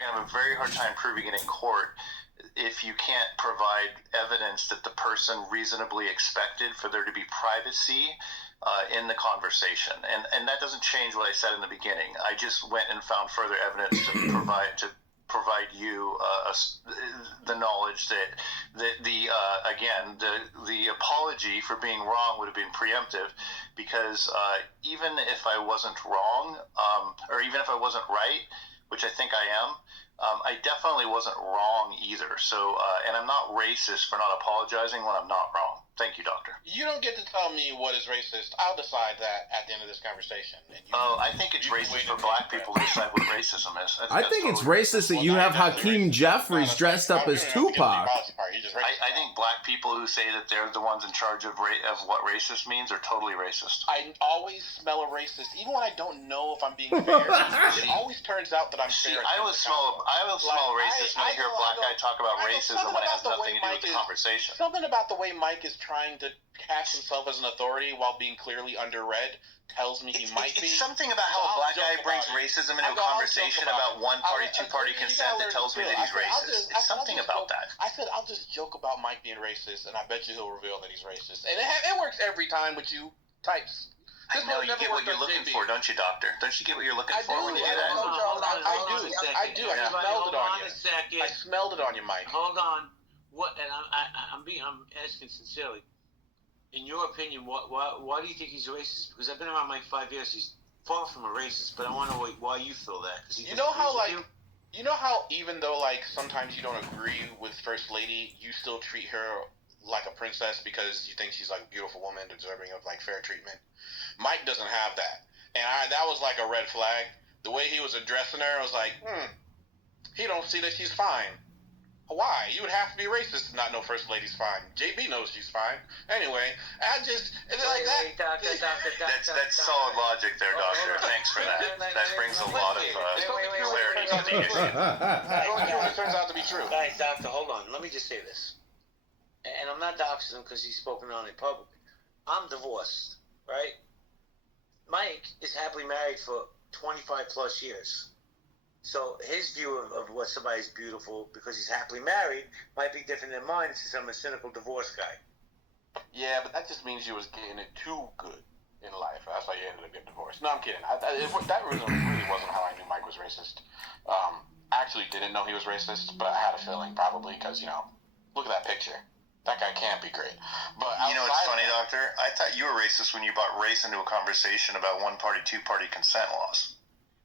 going to have a very hard time proving it in court if you can't provide evidence that the person reasonably expected for there to be privacy in the conversation. And that doesn't change what I said in the beginning. I just went and found further evidence to provide you the knowledge that the apology for being wrong would have been preemptive, because even if I wasn't wrong, or even if I wasn't right, which I think I am, I definitely wasn't wrong either. So, and I'm not racist for not apologizing when I'm not wrong. Thank you, Doctor. You don't get to tell me what is racist. I'll decide that at the end of this conversation. I think it's racist for black people to decide what racism is. I think it's racist that you have Hakeem Jeffries dressed up as Tupac. I think black people who say that they're the ones in charge of what racist means are totally racist. I always smell a racist, even when I don't know if I'm being fair. It always turns out that I'm fair. I will smell racist when I hear a black guy talk about racism when it has nothing to do with the conversation. Something about the way Mike is trying to cast himself as an authority while being clearly underread tells me he might be. It's something about how a black guy brings racism into a conversation about one-party, two-party consent that tells me that he's racist. It's something about that. I said I'll just joke about Mike being racist, and I bet you he'll reveal that he's racist. And it works every time with you types. I know you get what you're looking for, don't you, Doctor? Don't you get what you're looking for when you do that? I do. I smelled it on you. I smelled it on you, Mike. Hold on. What? And I'm asking sincerely. In your opinion, why do you think he's racist? Because I've been around Mike 5 years. He's far from a racist, but I want to know why you feel that. You know how even though sometimes you don't agree with First Lady, you still treat her like a princess because you think she's like a beautiful woman deserving of fair treatment. Mike doesn't have that, and that was like a red flag. The way he was addressing her, I was like, he don't see that she's fine. Why? You would have to be racist to not know First Lady's fine. JB knows she's fine. Anyway, it's like that. That's solid logic there, Doctor. Thanks for that. That brings a lot of clarity to the issue. It turns out to be true. Guys, Doctor, hold on. Let me just say this. And I'm not doxing him because he's spoken on it publicly. I'm divorced, right? Mike is happily married for 25 plus years. So his view of what somebody's beautiful because he's happily married might be different than mine since I'm a cynical divorce guy. Yeah, but that just means you was getting it too good in life. That's why you ended up getting divorced. No, I'm kidding. That really wasn't how I knew Mike was racist. I actually didn't know he was racist, but I had a feeling probably because, look at that picture. That guy can't be great. But you know what's funny, Doctor? I thought you were racist when you brought race into a conversation about one-party, two-party consent laws.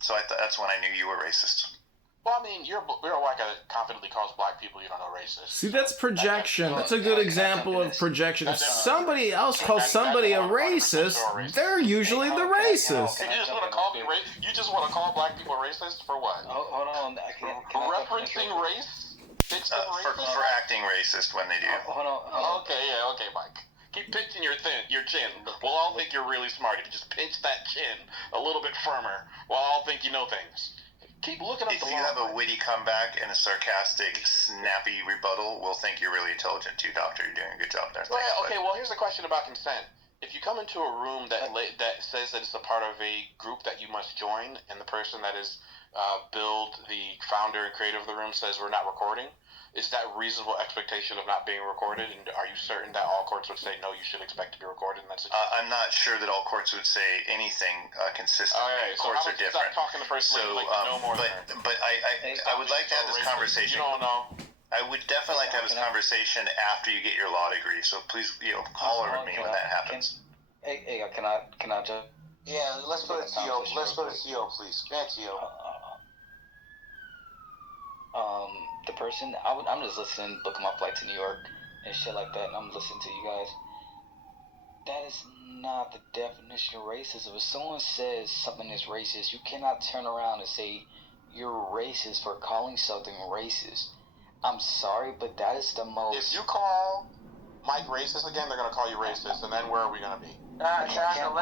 So that's when I knew you were racist. Well, I mean, you're a white guy that confidently calls black people you don't know racist. See, that's projection. That's a good example of projection. If somebody else calls somebody a racist, they're usually the racist. You just want to call me racist? You just want to call black people racist for what? Hold on. Referencing race? For acting racist when they do. Hold on. Okay, Mike. Keep pinching your chin. We'll all think you're really smart if you just pinch that chin a little bit firmer. We'll all think you know things. Keep looking up If you have a witty comeback and a sarcastic, snappy rebuttal, we'll think you're really intelligent too, Doctor. You're doing a good job there. Well, here's the question about consent. If you come into a room that says that it's a part of a group that you must join, and the person that is Bill, the founder and creator of the room, says we're not recording, is that reasonable expectation of not being recorded? And are you certain that all courts would say, no, you should expect to be recorded in that situation? I'm not sure that all courts would say anything consistent. All right, courts are different. Stop talking to First Lady but I would like to have this conversation. You don't know. I would definitely like to have this conversation after you get your law degree. So please, holler at me when that happens. Hey, can I just? Yeah, let's go to CO. Let's go to CO, please. Go ahead, CO. The person, I'm just listening, booking my flight to New York and shit like that, and I'm listening to you guys. That is not the definition of racism. If someone says something is racist, you cannot turn around and say you're racist for calling something racist. I'm sorry, but that is the most... If you call Mike racist again, they're going to call you racist, and then where are we going to be? Let him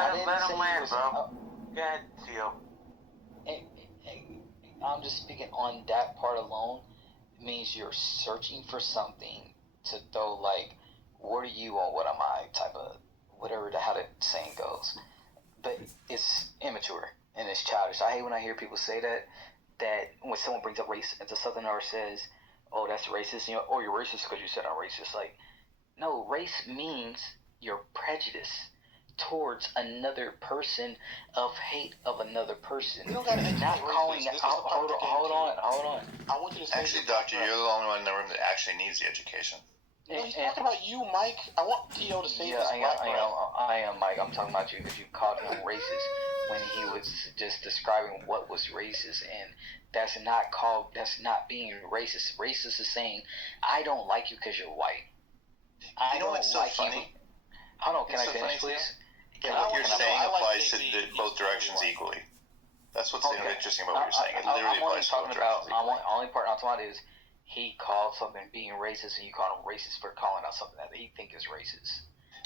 land, bro. Go ahead, Theo. I'm just speaking on that part alone. It means you're searching for something to throw, what are you or what am I type of, whatever how the saying goes. But it's immature and it's childish. I hate when I hear people say that. that when someone brings up race into something or says, "Oh, that's racist," "Oh, you're racist because you said I'm racist." Like, no, race means your prejudice towards another person, of hate of another person. You don't gotta not calling it. Hold on. I want you to say Actually, Doctor, you're the only one in the room that actually needs the education. No, he's talking about you, Mike. I want T.O. to say this. I am, Mike. I'm talking about you because you called him racist when he was just describing what was racist, and that's not being racist. Racist is saying, I don't like you because you're white. I don't what's so like funny? you. Hold on, can It's I so finish, funny, please? What you're saying I like applies to JB, both directions equally. That's what's Okay. interesting about what you're saying. It literally I'm only applies to talking both about. directions equally. Only part I'm talking about is he called something being racist, and you called him racist for calling out something that he think is racist.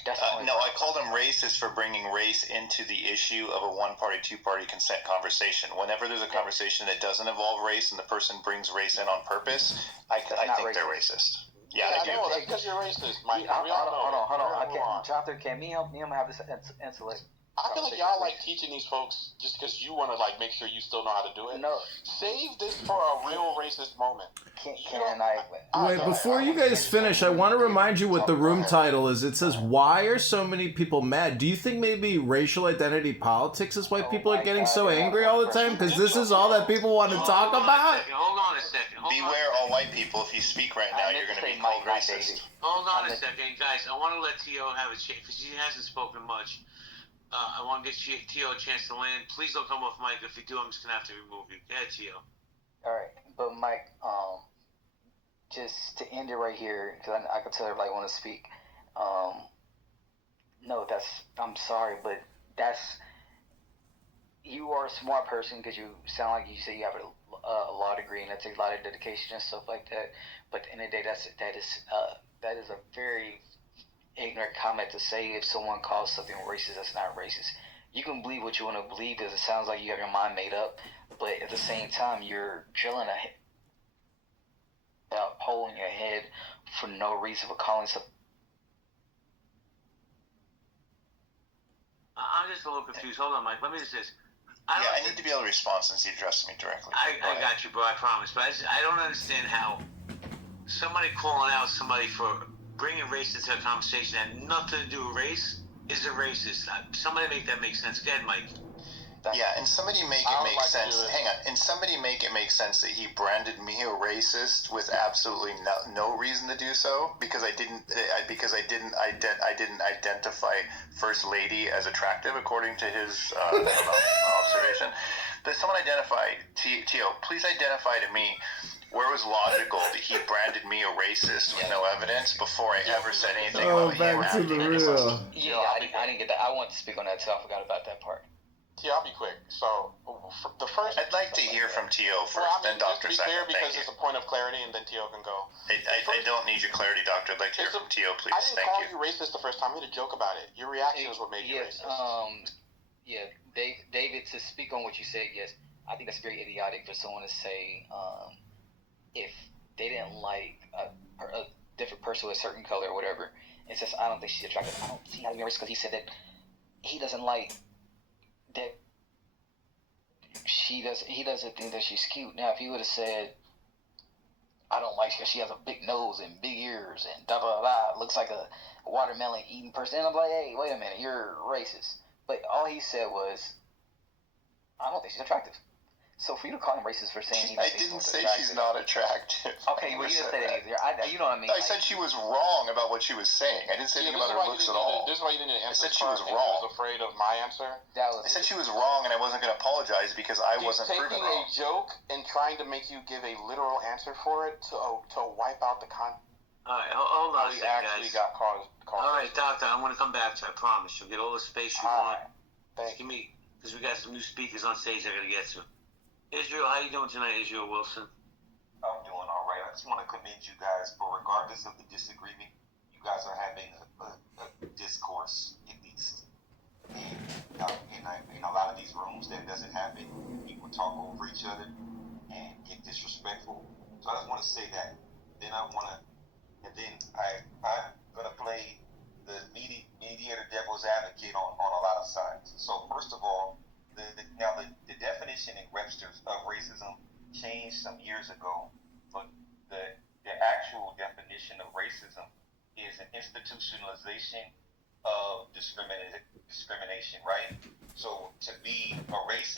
That's No, I called him racist for bringing race into the issue of a one-party, two-party consent conversation. Whenever there's a conversation that doesn't involve race and the person brings race in on purpose, I think they're racist. Yeah, I do. know. That's because you're racist, Mike. Hold on. Doctor, can me and him have this intellect? I feel like y'all like teaching these folks just because you want to like make sure you still know how to do it. No. Save this for a real racist moment. Can I? Wait, before you guys finish, I want to remind you what the room title is. It says, "Why are so many people mad?" Do you think maybe racial identity politics is why people are getting so angry all the time? Because this is all that people want to talk about? Hold on a second. Beware all white people. If you speak right now, you're going to be called racist. Hold on a second, guys. I want to let T.O. have a chance because he hasn't spoken much. I want to get T.O. a chance to land. Please don't come off mic. If you do, I'm just going to have to remove you. Go ahead, T.O. All right, but Mike, just to end it right here, because I can tell everybody want to speak. No, I'm sorry, but you are a smart person because you sound like you say you have a law degree, and that takes a lot of dedication and stuff like that. But at the end of the day, that is a very ignorant comment to say if someone calls something racist that's not racist. You can believe what you want to believe because it sounds like you have your mind made up, but at the same time, you're drilling a hole in your head for no reason for calling something. I'm just a little confused. Hold on, Mike. Let me just say this. I need to be able to respond since he addressed me directly. I got you, bro. I promise. But I don't understand how somebody calling out somebody for bringing race into a conversation that had nothing to do with race is a racist. Somebody make that make sense. Again, Mike. Yeah, and somebody make it make sense. Hang on, and somebody make it make sense that he branded me a racist with absolutely no reason to do so because I didn't identify First Lady as attractive according to his observation. But someone identified T.O. Please identify to me where it was logical that he branded me a racist with no evidence before I ever said anything about him. Back to the real. Yeah, I didn't get that. I want to speak on that too. I forgot about that part. Yeah, I'll be quick. So, the first... I'd like to hear from T.O. first, then Dr. Just to be clear, second. because it's a point of clarity, and then T.O. can go. I don't need your clarity, Doctor. I'd like to hear from T.O., please. I didn't call you racist the first time. I made a joke about it. Your reaction is what made you racist. David, to speak on what you said, yes, I think that's very idiotic for someone to say if they didn't like a different person with a certain color or whatever, it says, I don't think she's attractive. I don't see how to be racist because he said that he doesn't like that he doesn't think that she's cute. Now, if he would have said, I don't like her, she has a big nose and big ears and da da da, looks like a watermelon eating person, and I'm like, hey, wait a minute, you're racist. But all he said was, I don't think she's attractive. So for you to call him racist for saying I didn't say she's not attractive. Okay, well, you didn't say that either. You know what I mean? I said she was wrong about what she was saying. I didn't say anything about her looks at all. This is why you didn't answer. I said she was wrong. I was afraid of my answer. I said she was wrong, and I wasn't going to apologize because I wasn't proven wrong. He's taking a joke and trying to make you give a literal answer for it to wipe out the con. All right, hold on a second, actually guys. got called. All right, Doctor, I'm going to come back to you. I promise. You'll get all the space you want. Thank you. Because we got some new speakers on stage I got to get to. Israel, how you doing tonight, Israel Wilson? I'm doing all right. I just want to commend you guys for, regardless of the disagreement, you guys are having a discourse at least. And in a lot of these rooms, that doesn't happen. People talk over each other and get disrespectful. So I just want to say that. Then I'm gonna play the mediator devil's advocate on a lot of sides. So first of all, the definition in Webster's of racism changed some years ago, but the actual definition of racism is an institutionalization of discrimination, right? So to be a racist